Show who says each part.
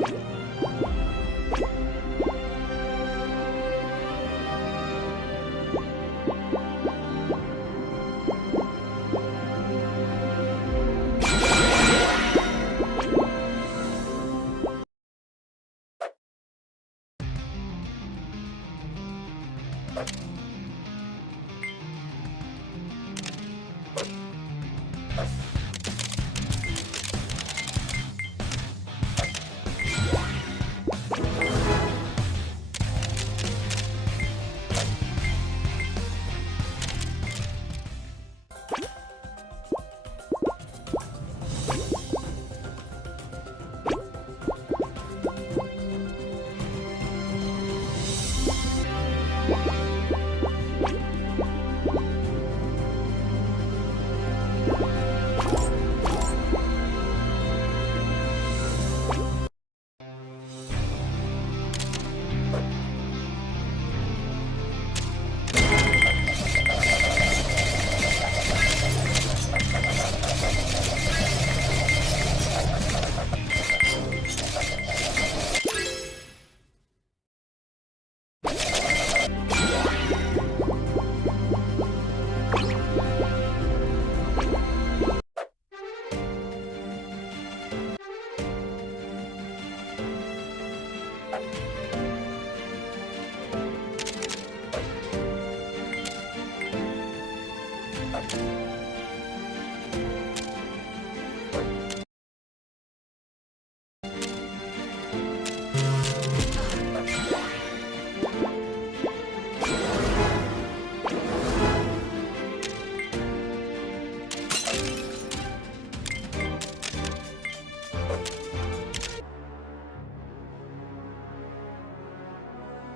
Speaker 1: you Yeah. Hoşçakalın.